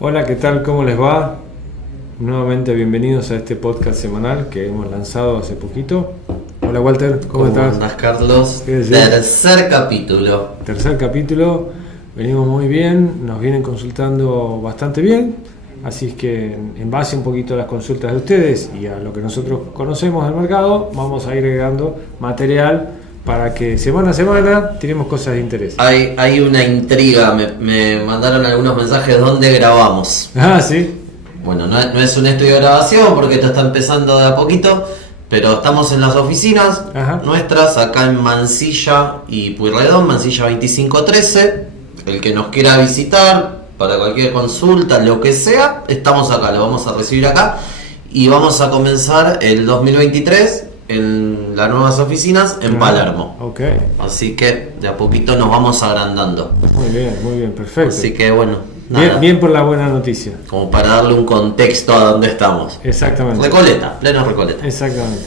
Hola, ¿qué tal? ¿Cómo les va? Nuevamente bienvenidos a este podcast semanal que hemos lanzado hace poquito. Hola Walter, ¿cómo estás? ¿Cómo andás, Carlos? ¿Qué decís? Tercer capítulo. Tercer capítulo, venimos muy bien, nos vienen consultando bastante bien, así es que en base un poquito a las consultas de ustedes y a lo que nosotros conocemos del mercado, vamos a ir agregando material para que semana a semana tenemos cosas de interés. Hay una intriga, me mandaron algunos mensajes donde grabamos. Ah, sí. Bueno, no es un estudio de grabación porque esto está empezando de a poquito, pero estamos en las oficinas nuestras, acá en Mansilla y Pueyrredón, Mansilla 2513. El que nos quiera visitar para cualquier consulta, lo que sea, estamos acá, lo vamos a recibir acá y vamos a comenzar el 2023 en las nuevas oficinas en Palermo. Ok. Así que de a poquito nos vamos agrandando. Muy bien, perfecto. Así que bueno, nada, Bien por la buena noticia. como para darle un contexto a dónde estamos. Exactamente. Recoleta, pleno Recoleta. Exactamente.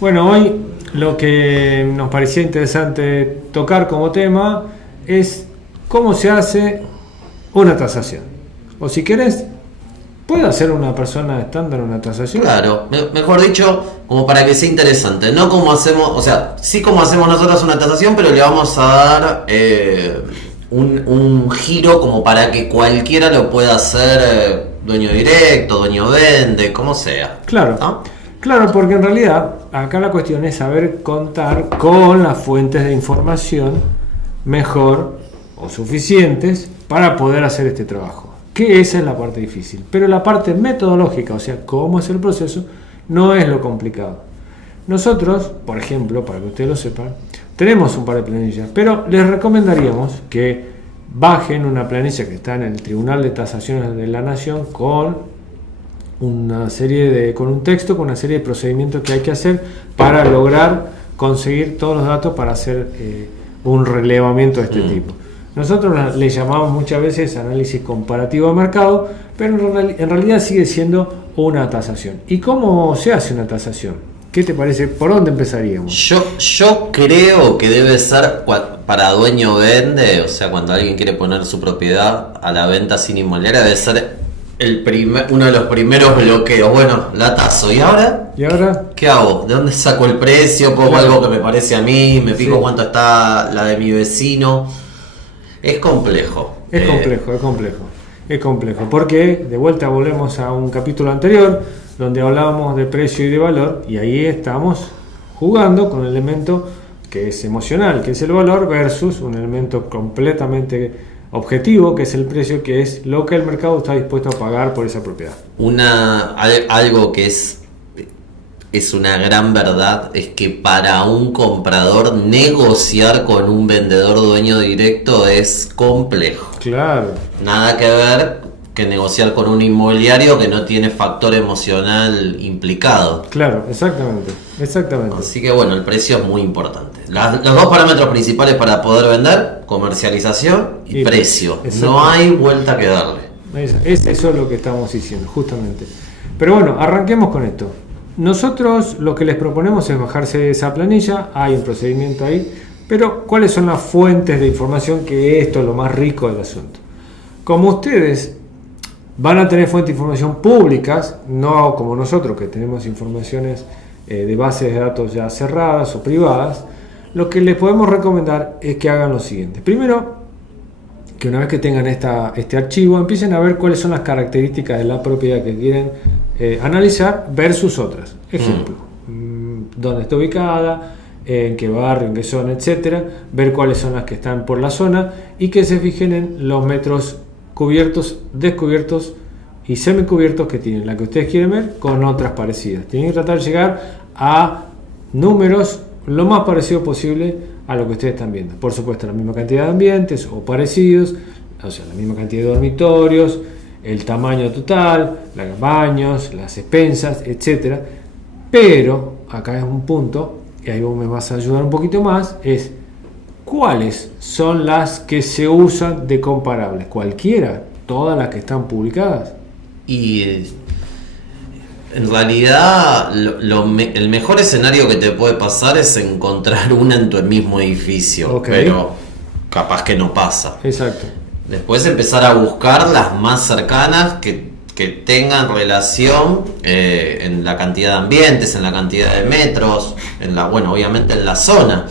Bueno, hoy lo que nos parecía interesante tocar como tema es cómo se hace una tasación. O si querés, ¿puede hacer una persona estándar una tasación? Claro, mejor dicho, como para que sea interesante. No como hacemos, o sea, sí como hacemos nosotros una tasación, pero le vamos a dar un giro como para que cualquiera lo pueda hacer, dueño directo, dueño vende, como sea. Claro. ¿No? Claro, porque en realidad acá la cuestión es saber contar con las fuentes de información mejor o suficientes para poder hacer este trabajo. Que esa es la parte difícil. Pero la parte metodológica, o sea, cómo es el proceso, no es lo complicado. Nosotros, por ejemplo, para que ustedes lo sepan, tenemos un par de planillas, pero les recomendaríamos que bajen una planilla que está en el Tribunal de Tasaciones de la Nación con con un texto, con una serie de procedimientos que hay que hacer para lograr conseguir todos los datos para hacer un relevamiento de este tipo. Nosotros le llamamos muchas veces análisis comparativo de mercado, pero en realidad sigue siendo una tasación. ¿Y cómo se hace una tasación? ¿Qué te parece? ¿Por dónde empezaríamos? Yo creo que debe ser para dueño vende, o sea, cuando alguien quiere poner su propiedad a la venta sin inmobiliaria, debe ser uno de los primeros bloqueos. Bueno, la taso. ¿Y ahora? ¿Qué hago? ¿De dónde saco el precio? Pongo algo que me parece a mí, me fijo cuánto está la de mi vecino. Es complejo. Es complejo. Porque, de vuelta volvemos a un capítulo anterior, donde hablábamos de precio y de valor, y ahí estamos jugando con un elemento que es emocional, que es el valor, versus un elemento completamente objetivo, que es el precio, que es lo que el mercado está dispuesto a pagar por esa propiedad. Algo que es una gran verdad es que para un comprador negociar con un vendedor dueño directo es complejo. Claro. Nada que ver que negociar con un inmobiliario que no tiene factor emocional implicado. Claro, exactamente. Así que bueno, el precio es muy importante. Los dos parámetros principales para poder vender: comercialización y precio. No hay vuelta que darle. Eso es lo que estamos diciendo, justamente. Pero bueno, arranquemos con esto. Nosotros lo que les proponemos es bajarse esa planilla, hay un procedimiento ahí, pero ¿cuáles son las fuentes de información? Que esto es lo más rico del asunto. Como ustedes van a tener fuentes de información públicas, no como nosotros que tenemos informaciones de bases de datos ya cerradas o privadas, lo que les podemos recomendar es que hagan lo siguiente. Primero, que una vez que tengan este archivo, empiecen a ver cuáles son las características de la propiedad que quieren analizar versus otras. Ejemplo, dónde está ubicada, en qué barrio, en qué zona, etcétera. Ver cuáles son las que están por la zona y que se fijen en los metros cubiertos, descubiertos y semicubiertos que tienen la que ustedes quieren ver con otras parecidas. Tienen que tratar de llegar a números lo más parecido posible a lo que ustedes están viendo. Por supuesto, la misma cantidad de ambientes o parecidos, o sea, la misma cantidad de dormitorios, el tamaño total, los baños, las expensas, etcétera. Pero acá es un punto, y ahí vos me vas a ayudar un poquito más, es ¿cuáles son las que se usan de comparables? ¿Cualquiera? ¿Todas las que están publicadas? Y en realidad el mejor escenario que te puede pasar es encontrar una en tu mismo edificio, pero capaz que no pasa. Exacto. Después empezar a buscar las más cercanas que tengan relación en la cantidad de ambientes, en la cantidad de metros, obviamente en la zona.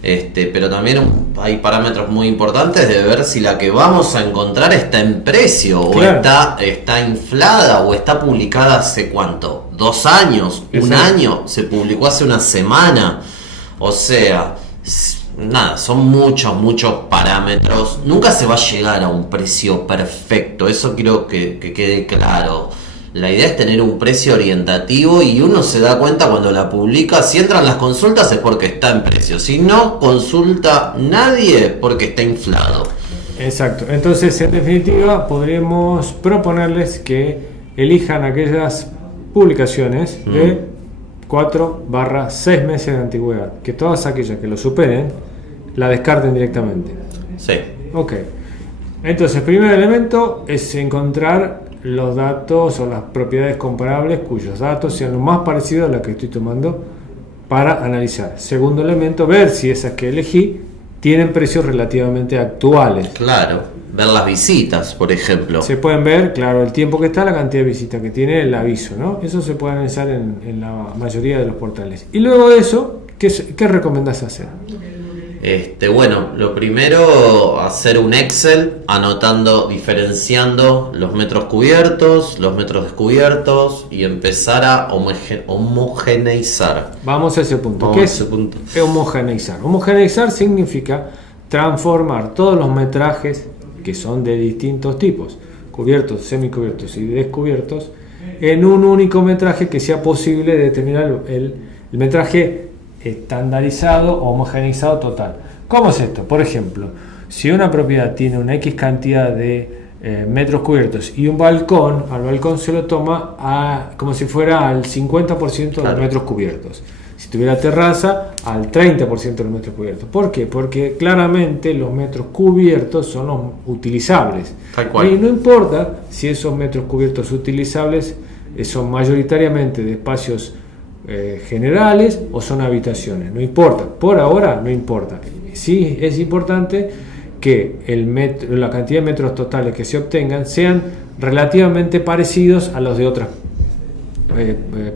Pero también hay parámetros muy importantes de ver si la que vamos a encontrar está en precio, claro, o está inflada, o está publicada hace ¿cuánto? 2 años, exacto, 1 año, se publicó hace una semana. O sea, nada, son muchos parámetros. Nunca se va a llegar a un precio perfecto, eso quiero que quede claro. La idea es tener un precio orientativo y uno se da cuenta cuando la publica. Si entran las consultas es porque está en precio. Si no consulta nadie, porque está inflado. Exacto. Entonces, en definitiva, podríamos proponerles que elijan aquellas publicaciones de 4/6 meses de antigüedad. Que todas aquellas que lo superen, la descarten directamente. Sí. Ok. Entonces, el primer elemento es encontrar los datos o las propiedades comparables cuyos datos sean lo más parecidos a la que estoy tomando para analizar. Segundo elemento, ver si esas que elegí tienen precios relativamente actuales. Claro, ver las visitas, por ejemplo. Se pueden ver, claro, el tiempo que está, la cantidad de visitas que tiene, el aviso, ¿no? Eso se puede analizar en la mayoría de los portales. Y luego de eso, ¿qué recomendás hacer? Lo primero, hacer un Excel anotando, diferenciando los metros cubiertos, los metros descubiertos y empezar a homogeneizar. Vamos a ese punto. ¿Qué es homogeneizar? Homogeneizar significa transformar todos los metrajes que son de distintos tipos, cubiertos, semicubiertos y descubiertos, en un único metraje que sea posible determinar el metraje estandarizado o homogeneizado total. ¿Cómo es esto? Por ejemplo, si una propiedad tiene una X cantidad de metros cubiertos y un balcón, al balcón se lo toma como si fuera al 50% de los metros cubiertos. Si tuviera terraza, al 30% de los metros cubiertos. ¿Por qué? Porque claramente los metros cubiertos son los utilizables. Tal cual. Y no importa si esos metros cubiertos utilizables son mayoritariamente de espacios generales o son habitaciones, no importa, por ahora no importa. Sí es importante que la cantidad de metros totales que se obtengan sean relativamente parecidos a los de otras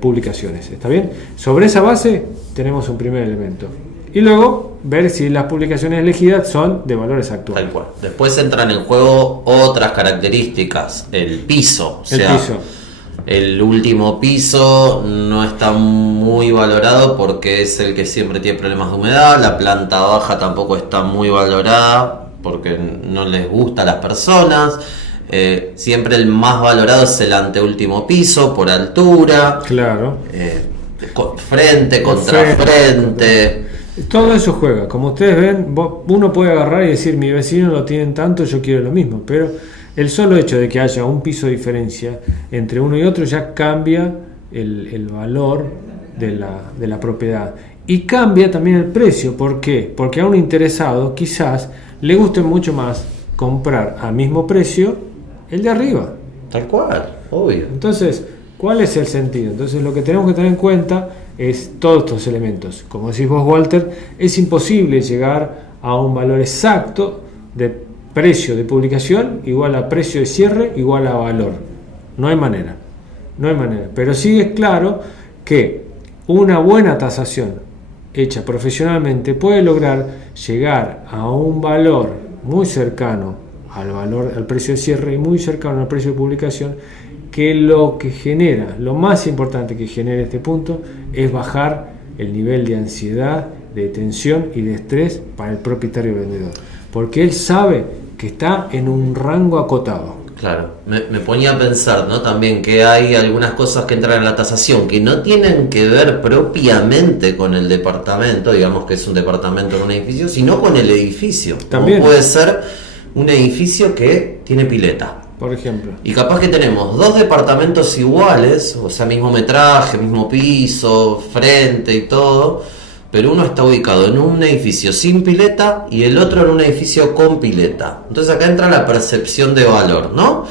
publicaciones. ¿Está bien? Sobre esa base tenemos un primer elemento y luego ver si las publicaciones elegidas son de valores actuales. Tal cual. Después entran en juego otras características, el piso. El último piso no está muy valorado porque es el que siempre tiene problemas de humedad. La planta baja tampoco está muy valorada porque no les gusta a las personas. Siempre el más valorado es el anteúltimo piso por altura. Claro. Frente contra frente. Todo eso juega. Como ustedes ven, uno puede agarrar y decir: mi vecino lo tienen tanto, yo quiero lo mismo. Pero el solo hecho de que haya un piso de diferencia entre uno y otro ya cambia el valor de la propiedad. Y cambia también el precio. ¿Por qué? Porque a un interesado quizás le guste mucho más comprar a mismo precio el de arriba. Tal cual, obvio. Entonces, ¿cuál es el sentido? Entonces, lo que tenemos que tener en cuenta es todos estos elementos. Como decís vos, Walter, es imposible llegar a un valor exacto de precio de publicación igual a precio de cierre igual a valor. No hay manera. Pero sí es claro que una buena tasación hecha profesionalmente puede lograr llegar a un valor muy cercano al precio de cierre y muy cercano al precio de publicación, que lo más importante que genera este punto es bajar el nivel de ansiedad, de tensión y de estrés para el propietario vendedor, porque él sabe que está en un rango acotado. Claro, me ponía a pensar, ¿no? También que hay algunas cosas que entran en la tasación que no tienen que ver propiamente con el departamento, digamos que es un departamento en un edificio, sino con el edificio. También como puede ser un edificio que tiene pileta, por ejemplo. Y capaz que tenemos 2 departamentos iguales, o sea, mismo metraje, mismo piso, frente y todo, pero uno está ubicado en un edificio sin pileta y el otro en un edificio con pileta. Entonces acá entra la percepción de valor, ¿no?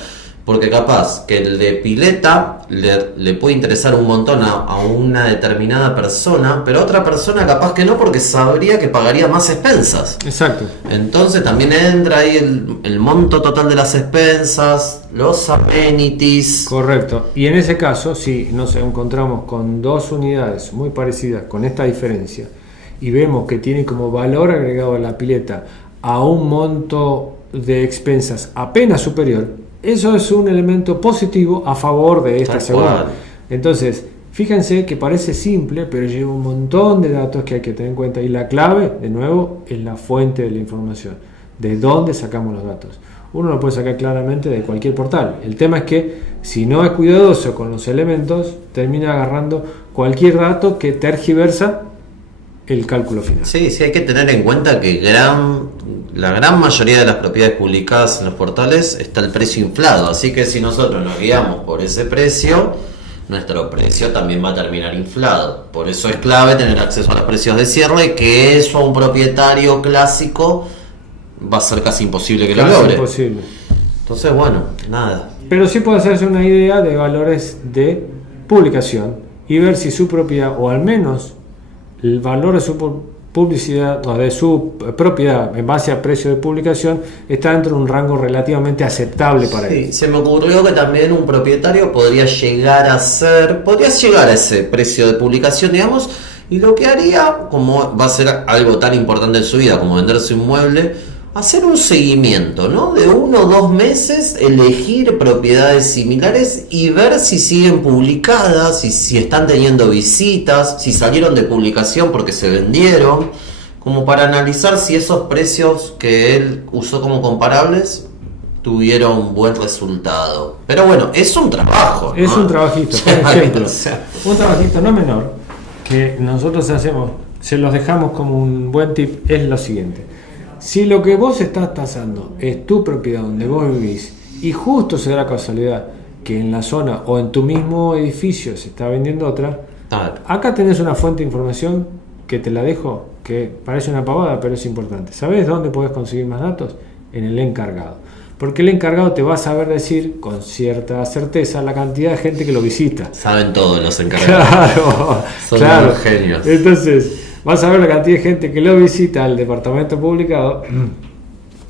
Porque capaz que el de pileta le puede interesar un montón a una determinada persona, pero a otra persona capaz que no, porque sabría que pagaría más expensas. Exacto. Entonces también entra ahí el monto total de las expensas, los amenities. Correcto. Y en ese caso, si nos encontramos con dos unidades muy parecidas, con esta diferencia, y vemos que tiene como valor agregado a la pileta a un monto de expensas apenas superior, eso es un elemento positivo a favor de esta asegurada. Entonces, fíjense que parece simple, pero lleva un montón de datos que hay que tener en cuenta. Y la clave, de nuevo, es la fuente de la información. ¿De dónde sacamos los datos? Uno lo puede sacar claramente de cualquier portal. El tema es que, si no es cuidadoso con los elementos, termina agarrando cualquier dato que tergiversa el cálculo final. Sí, hay que tener en cuenta que la gran mayoría de las propiedades publicadas en los portales está el precio inflado, así que si nosotros nos guiamos por ese precio, nuestro precio también va a terminar inflado. Por eso es clave tener acceso a los precios de cierre, que eso a un propietario clásico va a ser casi imposible que lo logre. Imposible. Entonces, bueno, nada. Pero sí puede hacerse una idea de valores de publicación y ver si su propiedad, o al menos el valor de su publicidad o de su propiedad en base a precio de publicación, está dentro de un rango relativamente aceptable para él. Se me ocurrió que también un propietario podría llegar a ese precio de publicación, digamos, y lo que haría, como va a ser algo tan importante en su vida como venderse un mueble, hacer un seguimiento, ¿no? De 1 o 2 meses, elegir propiedades similares y ver si siguen publicadas, si están teniendo visitas, si salieron de publicación porque se vendieron, como para analizar si esos precios que él usó como comparables tuvieron buen resultado. Pero bueno, es un trabajo, ¿no? Es un trabajito, por ejemplo, un trabajito no menor que nosotros hacemos, se los dejamos como un buen tip, es lo siguiente. Si lo que vos estás tasando es tu propiedad donde vos vivís y justo se da la casualidad que en la zona o en tu mismo edificio se está vendiendo otra, acá tenés una fuente de información que te la dejo, que parece una pavada, pero es importante. ¿Sabés dónde podés conseguir más datos? En el encargado. Porque el encargado te va a saber decir con cierta certeza la cantidad de gente que lo visita. Saben todos los encargados. Son unos genios. Entonces, vas a ver la cantidad de gente que lo visita al departamento publicado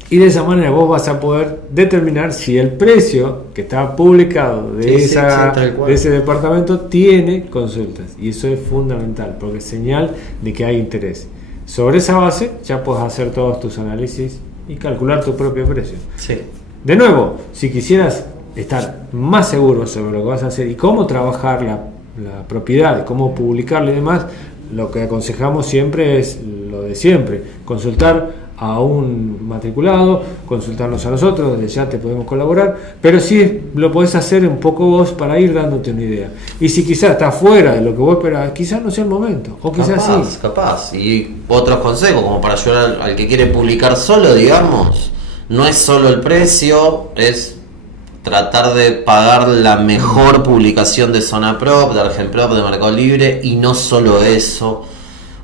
y de esa manera vos vas a poder determinar si el precio que está publicado de ese departamento tiene consultas. Y eso es fundamental porque es señal de que hay interés. Sobre esa base ya puedes hacer todos tus análisis y calcular tu propio precio. Sí. De nuevo, si quisieras estar más seguro sobre lo que vas a hacer y cómo trabajar la propiedad, cómo publicarla y demás, lo que aconsejamos siempre es lo de siempre: consultar a un matriculado, consultarnos a nosotros, desde ya te podemos colaborar, pero sí lo podés hacer un poco vos para ir dándote una idea. Y si quizás está fuera de lo que vos esperás, quizás no sea el momento, o quizás sí. Capaz. Y otros consejos, como para ayudar al que quiere publicar solo, digamos, no es solo el precio, es tratar de pagar la mejor publicación de Zona Prop, de Argenprop, de Mercado Libre, y no solo eso,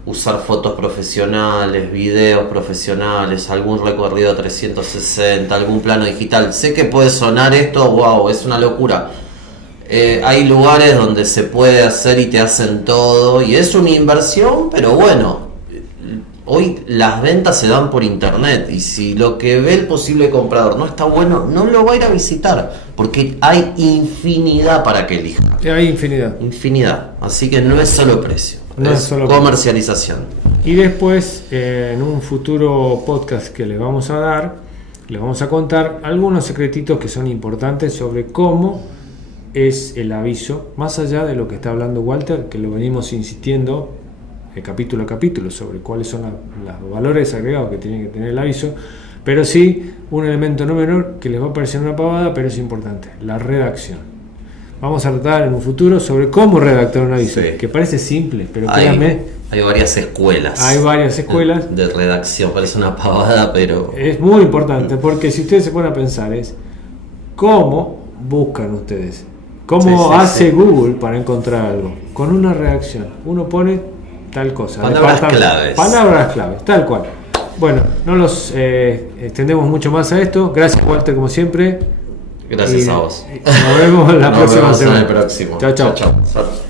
usar fotos profesionales, videos profesionales, algún recorrido 360, algún plano digital. Sé que puede sonar esto, wow, es una locura. Hay lugares donde se puede hacer y te hacen todo, y es una inversión, pero bueno, hoy las ventas se dan por internet, y si lo que ve el posible comprador no está bueno, no lo va a ir a visitar, porque hay infinidad para que elija. Hay infinidad. Así que no es solo precio, es solo comercialización. Y después, en un futuro podcast que les vamos a dar, les vamos a contar algunos secretitos que son importantes sobre cómo es el aviso, más allá de lo que está hablando Walter, que lo venimos insistiendo capítulo a capítulo sobre cuáles son los valores agregados que tiene que tener el aviso, pero sí un elemento no menor que les va a parecer una pavada, pero es importante: la redacción. Vamos a tratar en un futuro sobre cómo redactar un aviso, que parece simple, pero créanme, hay varias escuelas. Hay varias escuelas de redacción, parece una pavada, pero es muy importante, porque si ustedes se ponen a pensar, es cómo buscan ustedes, cómo hace Google para encontrar algo. Con una redacción, uno pone tal cosa, palabras claves, tal cual. Bueno, no los extendemos mucho más a esto. Gracias, Walter, como siempre. Gracias a vos. Nos vemos la próxima semana. En el próximo. Chao, chao. Chao.